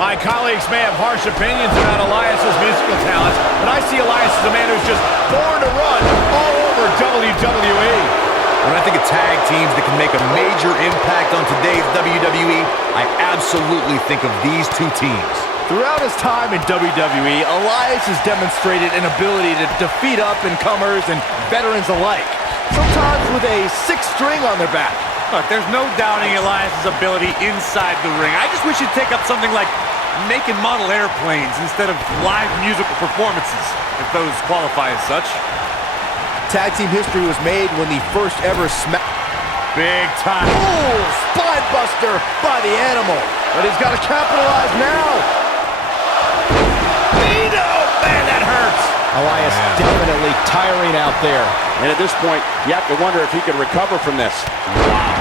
My colleagues may have harsh opinions about Elias' musical talents, but I see Elias as a man who's just born to run all over WWE. When I think of tag teams that can make a major impact on today's WWE, I absolutely think of these two teams. Throughout his time in WWE, Elias has demonstrated an ability to defeat up-and-comers and veterans alike, sometimes with a sixth string on their back. Look, there's no doubting Elias' ability inside the ring. I just wish he'd take up something like making model airplanes instead of live musical performances, if those qualify as such. Tag team history was made when the first ever smack... Big time. Oh, spine buster by the animal. But he's got to capitalize now. Man, that hurts. Elias definitely tiring out there. And at this point, you have to wonder if he can recover from this. Wow.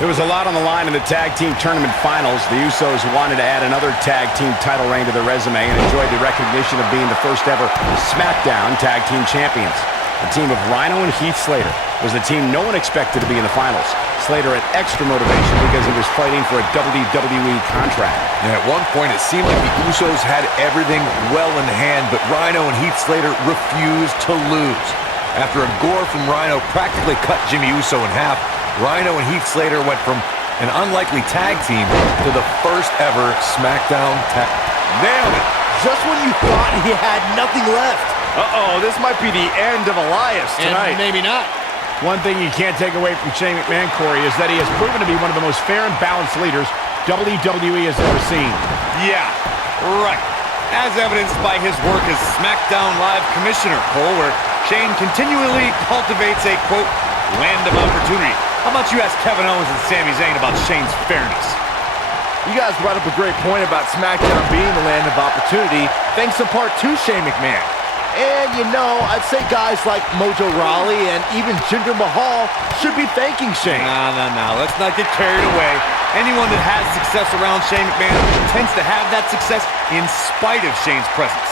There was a lot on the line in the tag team tournament finals. The Usos wanted to add another tag team title reign to their resume and enjoyed the recognition of being the first ever SmackDown tag team champions. The team of Rhino and Heath Slater was the team no one expected to be in the finals. Slater had extra motivation because he was fighting for a WWE contract. And at one point, it seemed like the Usos had everything well in hand, but Rhino and Heath Slater refused to lose. After a gore from Rhino practically cut Jimmy Uso in half, Rhino and Heath Slater went from an unlikely tag team to the first ever SmackDown tag. Nailed it. Just when you thought he had nothing left. Uh-oh, this might be the end of Elias tonight. And maybe not. One thing you can't take away from Shane McMahon, Corey, is that he has proven to be one of the most fair and balanced leaders WWE has ever seen. Yeah, right. As evidenced by his work as SmackDown Live Commissioner, Cole, where Shane continually cultivates a, quote, land of opportunity. How about you ask Kevin Owens and Sami Zayn about Shane's fairness? You guys brought up a great point about SmackDown being the land of opportunity, thanks in part to Shane McMahon. And, you know, I'd say guys like Mojo Rawley and even Jinder Mahal should be thanking Shane. No. Let's not get carried away. Anyone that has success around Shane McMahon tends to have that success in spite of Shane's presence.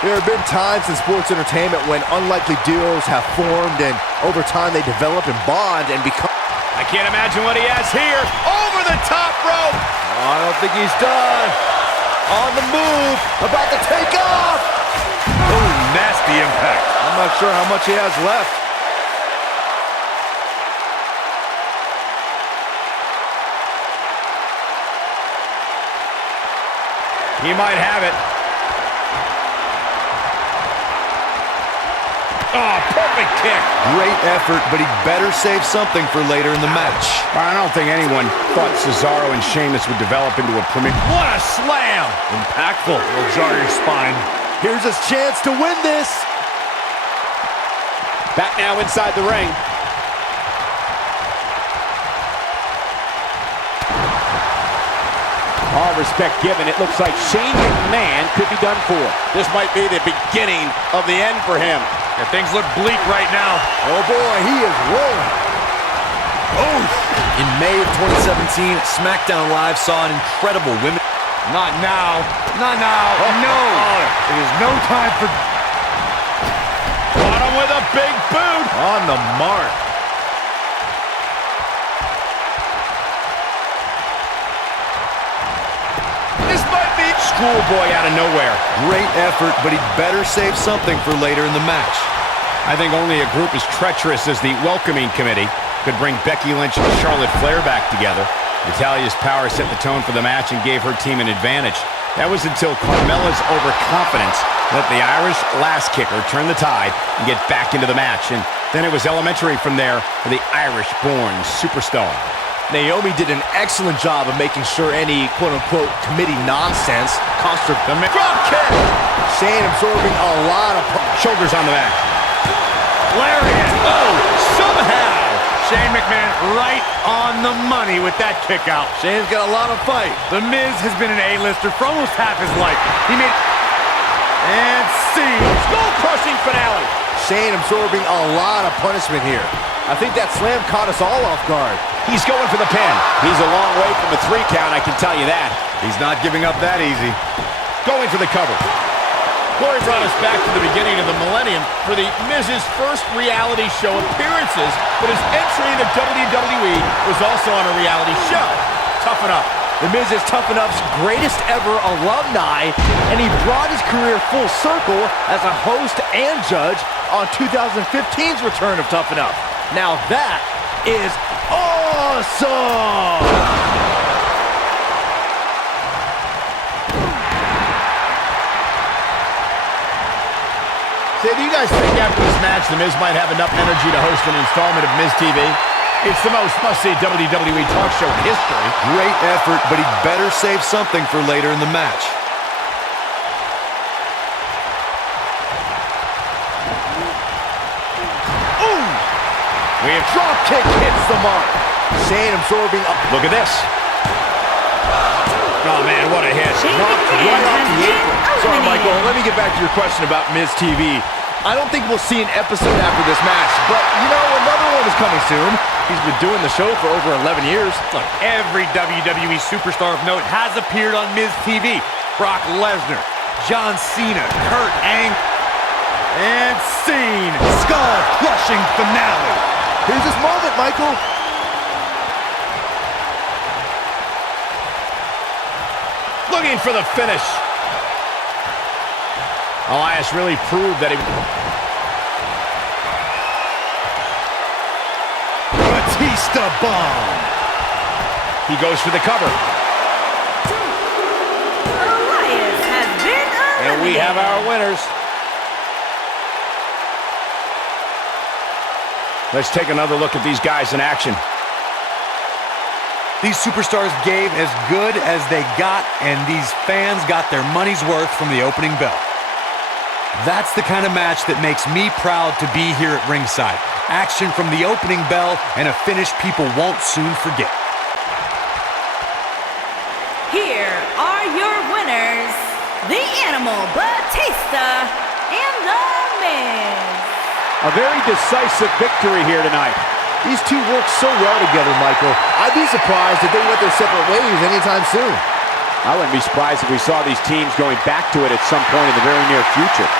There have been times in sports entertainment when unlikely duos have formed and over time they develop and bond and become... I can't imagine what he has here. Over the top rope. Oh, I don't think he's done. On the move, about to take off. Oh, nasty impact. I'm not sure how much he has left. He might have it. Oh, perfect kick. Great effort, but he better save something for later in the match. I don't think anyone thought Cesaro and Sheamus would develop into a premier... What a slam. Impactful. Will jar your spine. Here's his chance to win this. Back now inside the ring. All respect given, it looks like Shane McMahon could be done for. This might be the beginning of the end for him. Yeah, things look bleak right now. Oh boy, he is rolling. Oh! In May of 2017, SmackDown Live saw an incredible women... Not now. Not now. No. It is no time for... Caught him with a big boot. On the mark. This might be schoolboy out of nowhere. Great effort, but he'd better save something for later in the match. I think only a group as treacherous as the Welcoming Committee could bring Becky Lynch and Charlotte Flair back together. Natalya's power set the tone for the match and gave her team an advantage. That was until Carmella's overconfidence let the Irish lass kicker turn the tide and get back into the match. And then it was elementary from there for the Irish-born superstar. Naomi did an excellent job of making sure any quote-unquote committee nonsense cost her the drop kick. Shane absorbing a lot of Shoulders on the back. Lariat. Oh, somehow. Shane McMahon right on the money with that kick out. Shane's got a lot of fight. The Miz has been an A-lister for almost half his life. He made... And see. Skull-crushing finale. Shane absorbing a lot of punishment here. I think that slam caught us all off guard. He's going for the pin. He's a long way from a 3 count, I can tell you that. He's not giving up that easy. Going for the cover. Corey brought us back to the beginning of the millennium for the Miz's first reality show appearances, but his entry into WWE was also on a reality show, Tough Enough. The Miz is Tough Enough's greatest ever alumni, and he brought his career full circle as a host and judge on 2015's return of Tough Enough. Now that is awesome! So do you guys think after this match the Miz might have enough energy to host an installment of Miz TV? It's the most must-see WWE talk show in history. Great effort, but he better save something for later in the match. Ooh! We have drop kick hits the mark. Shane absorbing up. Look at this. Oh, man, what a hit. Knocked right off the apron. Sorry, Michael, let me get back to your question about Miz TV. I don't think we'll see an episode after this match, but, you know, another one is coming soon. He's been doing the show for over 11 years. Look, every WWE superstar of note has appeared on Miz TV. Brock Lesnar, John Cena, Kurt Angle, and scene. Skull-crushing finale. Here's this moment, Michael. Looking for the finish. Elias really proved that he... Batista bomb. He goes for the cover. Elias has been eliminated. And we have our winners. Let's take another look at these guys in action. These superstars gave as good as they got, and these fans got their money's worth from the opening bell. That's the kind of match that makes me proud to be here at ringside. Action from the opening bell and a finish people won't soon forget. Here are your winners, the Animal, Batista, and The Miz. A very decisive victory here tonight. These two work so well together, Michael. I'd be surprised if they went their separate ways anytime soon. I wouldn't be surprised if we saw these teams going back to it at some point in the very near future.